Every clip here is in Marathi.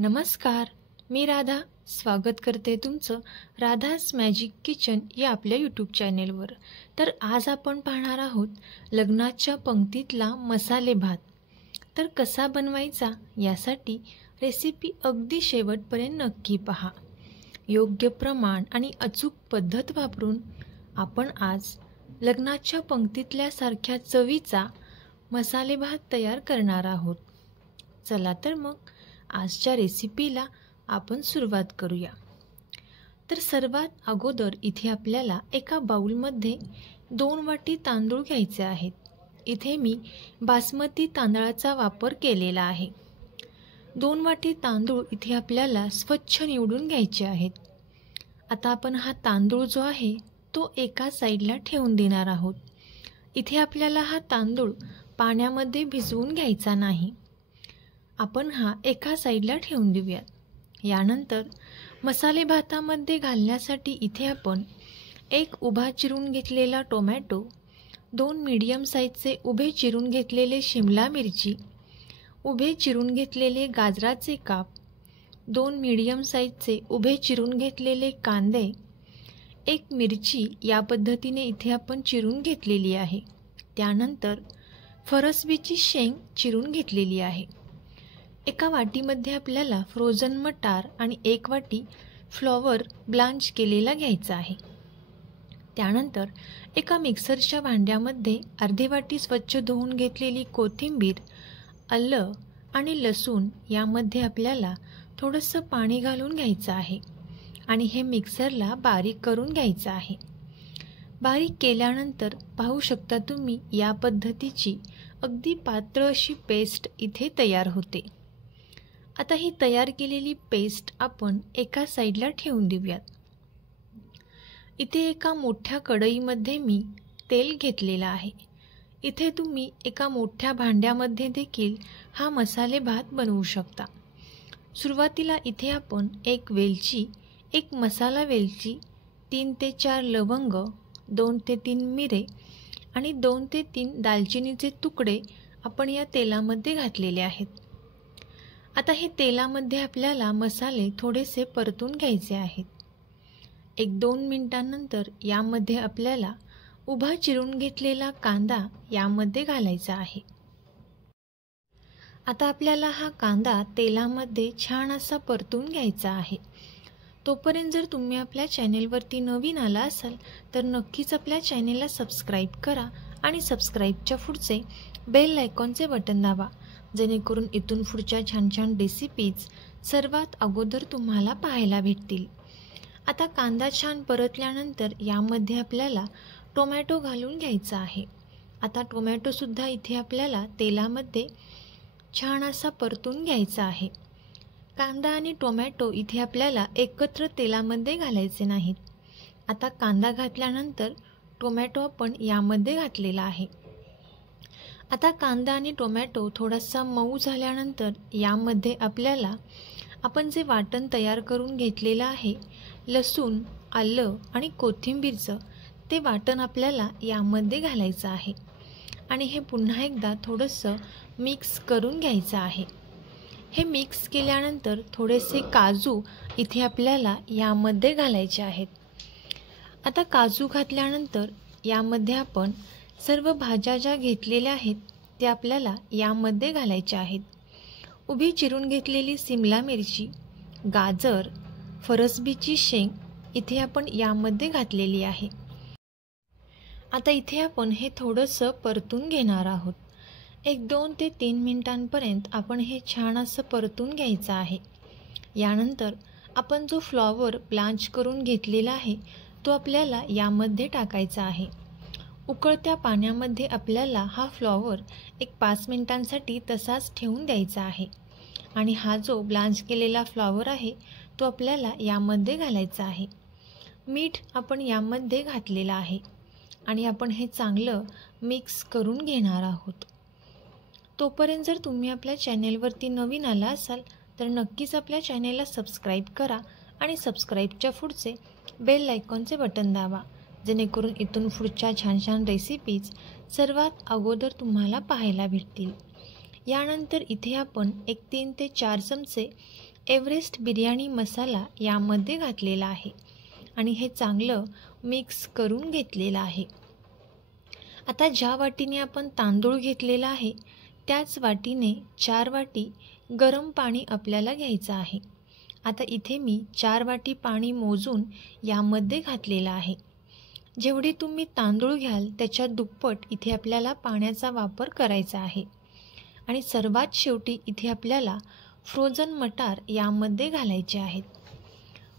नमस्कार, मी राधा स्वागत करते तुमचं राधास मॅजिक किचन या आपल्या यूट्यूब चॅनेलवर। तर आज आपण पाहणार आहोत लग्नाच्या पंक्तीतला मसाले भात। तर कसा बनवायचा यासाठी रेसिपी अगदी शेवटपर्यंत नक्की पहा। योग्य प्रमाण आणि अचूक पद्धत वापरून आपण आज लग्नाच्या पंक्तीतल्या सारख्या चवीचा मसाले भात तयार करणार आहोत। चला तर मग आजच्या रेसिपीला आपण सुरुवात करूया। तर सर्वात अगोदर इथे आपल्याला एका बाउलमध्ये 2 वाटी तांदूळ घ्यायचे आहेत। इथे मी बासमती तांदळाचा वापर केलेला आहे। 2 वाटी तांदूळ इथे आपल्याला स्वच्छ निवडून घ्यायचे आहेत। आता आपण हा तांदूळ जो आहे तो एका साईडला ठेवून देणार आहोत। इथे आपल्याला हा तांदूळ पाण्यामध्ये भिजवून घ्यायचा नाही, आपण हा एका साईडला ठेवून देऊयात। यानंतर मसाले भातामध्ये घालण्यासाठी इथे आपण एक उभा चिरून घेतलेला टोमॅटो, 2 मीडियम साईजचे उभे चिरून घेतलेले शिमला मिरची, उभे चिरून घेतलेले गाजराचे काप, 2 मीडियम साईजचे उभे चिरून घेतलेले कांदे, 1 मिरची या पद्धतीने इथे आपण चिरून घेतलेली आहे। त्यानंतर फरसबीची शेंग चिरून घेतलेली आहे। एका वाटीमध्ये आपल्याला फ्रोझन मटार आणि 1 वाटी फ्लॉवर ब्लांच केलेला घ्यायचा आहे। त्यानंतर एका मिक्सरच्या भांड्यामध्ये अर्धी वाटी स्वच्छ धुवून घेतलेली कोथिंबीर, आलं आणि लसूण यामध्ये आपल्याला थोडंसं पाणी घालून घ्यायचं आहे आणि हे मिक्सरला बारीक करून घ्यायचं आहे। बारीक केल्यानंतर पाहू शकता तुम्ही या पद्धतीची अगदी पातळ अशी पेस्ट इथे तयार होते। आता ही तयार केलेली पेस्ट आपण एका साईडला ठेवून देऊयात। इथे एका मोठ्या कढईमध्ये मी तेल घेतलेला आहे। इथे तुम्ही एका मोठ्या भांड्यामध्ये देखील हा मसाले भात बनवू शकता। सुरुवातीला इथे आपण 1 वेलची, 1 मसाला वेलची, 3 ते 4 लवंग, 2 ते 3 मिरे आणि 2 ते 3 दालचिनीचे तुकडे आपण या तेलामध्ये घातलेले आहेत। आता हे तेलामध्ये आपल्याला मसाले थोडेसे परतून घ्यायचे आहेत। 1-2 मिनिटांनंतर यामध्ये आपल्याला उभा चिरून घेतलेला कांदा यामध्ये घालायचा आहे। आता आपल्याला हा कांदा तेलामध्ये छान असा परतून घ्यायचा आहे। तोपर्यंत जर तुम्ही आपल्या चॅनेलवरती नवीन आला असाल तर नक्कीच आपल्या चॅनेलला सबस्क्राईब करा आणि सबस्क्राईबच्या पुढचे बेल आयकॉनचे बटन दाबा, जेणेकरून इथून पुढच्या छान छान रेसिपीज सर्वात अगोदर तुम्हाला पाहायला भेटतील। आता कांदा छान परतल्यानंतर यामध्ये आपल्याला टोमॅटो घालून घ्यायचा आहे। आता टोमॅटोसुद्धा इथे आपल्याला तेलामध्ये छान असा परतून घ्यायचा आहे। कांदा आणि टोमॅटो इथे आपल्याला एकत्र तेलामध्ये घालायचे नाहीत। आता कांदा घातल्यानंतर टोमॅटो आपण यामध्ये घातलेला आहे। आता कांदा आणि टोमॅटो थोडासा मऊ झाल्यानंतर यामध्ये आपल्याला आपण जे वाटण तयार करून घेतलेलं आहे, लसूण, आलं आणि कोथिंबीरचं, ते वाटण आपल्याला यामध्ये घालायचं आहे आणि हे पुन्हा एकदा थोडंसं मिक्स करून घ्यायचं आहे। हे मिक्स केल्यानंतर थोडेसे काजू इथे आपल्याला यामध्ये घालायचे आहेत। आता काजू घातल्यानंतर यामध्ये आपण सर्व भाज्या ज्या घेतलेल्या आहेत ते आपल्याला यामध्ये घालायच्या आहेत। उभी चिरून घेतलेली सिमला मिरची, गाजर, फरसबीची शेंग इथे आपण यामध्ये घातलेली आहे। आता इथे आपण हे थोडंसं परतून घेणार आहोत। 1-2 ते 3 मिनिटांपर्यंत आपण हे छान असं परतून घ्यायचं आहे। यानंतर आपण जो फ्लॉवर ब्लांच करून घेतलेला आहे तो आपल्याला यामध्ये टाकायचा आहे। उकळत्या पाण्यामध्ये आपल्याला हा फ्लॉवर 5 मिनिटांसाठी तसाच ठेवून द्यायचा आहे आणि हा जो ब्लांच केलेला फ्लॉवर आहे तो आपल्याला यामध्ये घालायचा आहे। मीठ आपण यामध्ये घातलेलं आहे आणि आपण हे चांगलं मिक्स करून घेणार आहोत। तोपर्यंत जर तुम्ही आपल्या चॅनेलवरती नवीन आला असाल तर नक्कीच आपल्या चॅनेलला सबस्क्राईब करा आणि सबस्क्राईबच्या पुढचे बेल आयकॉनचे बटन दाबा, जेणेकरून इथून पुढच्या छान छान रेसिपीज सर्वात अगोदर तुम्हाला पाहायला भेटतील। यानंतर इथे आपण 3 ते 4 चमचे एव्हरेस्ट बिर्याणी मसाला यामध्ये घातलेला आहे आणि हे चांगलं मिक्स करून घेतलेलं आहे. आता ज्या वाटीने आपण तांदूळ घेतलेला आहे त्याच वाटीने 4 वाटी गरम पाणी आपल्याला घ्यायचं आहे. आता इथे मी 4 वाटी पाणी मोजून यामध्ये घातलेलं आहे. जेवढे तुम्ही तांदूळ घ्याल त्याच्या दुप्पट इथे आपल्याला पाण्याचा वापर करायचा आहे. आणि सर्वात शेवटी इथे आपल्याला फ्रोझन मटार यामध्ये घालायचे आहेत.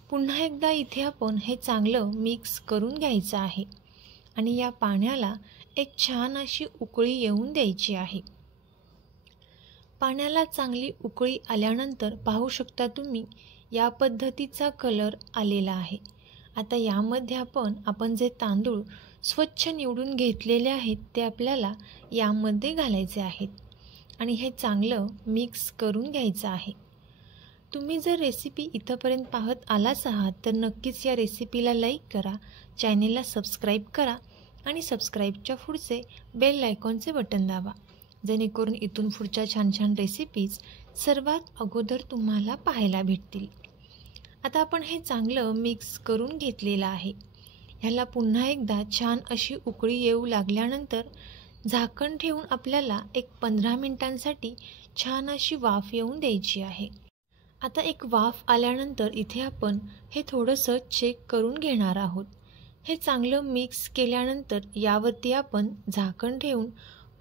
पुन्हा एकदा इथे आपण हे चांगलं मिक्स करून घ्यायचं आहे आणि या पाण्याला एक छान अशी उकळी येऊन द्यायची आहे. पाण्याला चांगली उकळी आल्यानंतर पाहू शकता तुम्ही या पद्धतीचा कलर आलेला आहे. आता यामध्ये आपण जे तांदूळ स्वच्छ निवडून घेतलेले आहेत ते आपल्याला यामध्ये घालायचे आहेत आणि हे चांगलं मिक्स करून घ्यायचं आहे. तुम्ही जर रेसिपी इथंपर्यंत पाहत आलाच आहात तर नक्कीच या रेसिपीला लाईक करा, चॅनेलला सबस्क्राईब करा आणि सबस्क्राईबच्या पुढचे बेल आयकॉनचे बटन दाबा, जेणेकरून इथून पुढच्या छान छान रेसिपीज सर्वात अगोदर तुम्हाला पाहायला भेटतील. आता आपण हे चांगलं मिक्स करून घेतलेलं आहे. ह्याला पुन्हा एकदा छान अशी उकळी येऊ लागल्यानंतर झाकण ठेवून आपल्याला एक 15 मिनिटांसाठी छान अशी वाफ येऊन द्यायची आहे. आता एक वाफ आल्यानंतर इथे आपण हे थोडंसं चेक करून घेणार आहोत. हे चांगलं मिक्स केल्यानंतर यावरती आपण झाकण ठेवून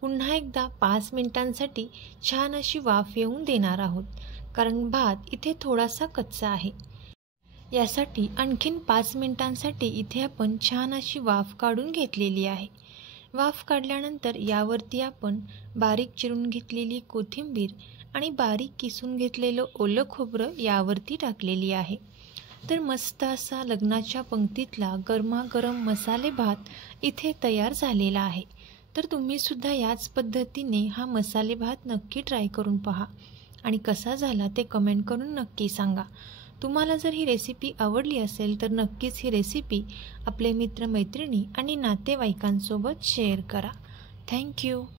पुन्हा एकदा 5 मिनिटांसाठी छान अशी वाफ येऊन देणार आहोत, कारण भात इथे थोडासा कच्चा आहे. यासाठी आणखीन 5 मिनिटांसाठी इथे आपण छान अशी वाफ काढून घेतलेली आहे. वाफ काढल्यानंतर यावरती आपण बारीक चिरून घेतलेली कोथिंबीर आणि बारीक किसून घेतलेलं ओलं खोबरं यावरती टाकलेली आहे. तर मस्त असा लग्नाच्या पंक्तीतला गरमागरम मसाले भात इथे तयार झालेला आहे. तर तुम्हीसुद्धा याच पद्धतीने हा मसाले भात नक्की ट्राय करून पहा आणि कसा झाला ते कमेंट करून नक्की सांगा. तुम्हाला जर ही रेसिपी आवडली असेल तर नक्कीच ही रेसिपी आपले मित्रमैत्रिणी आणि नातेवाईकांसोबत शेअर करा. थँक्यू.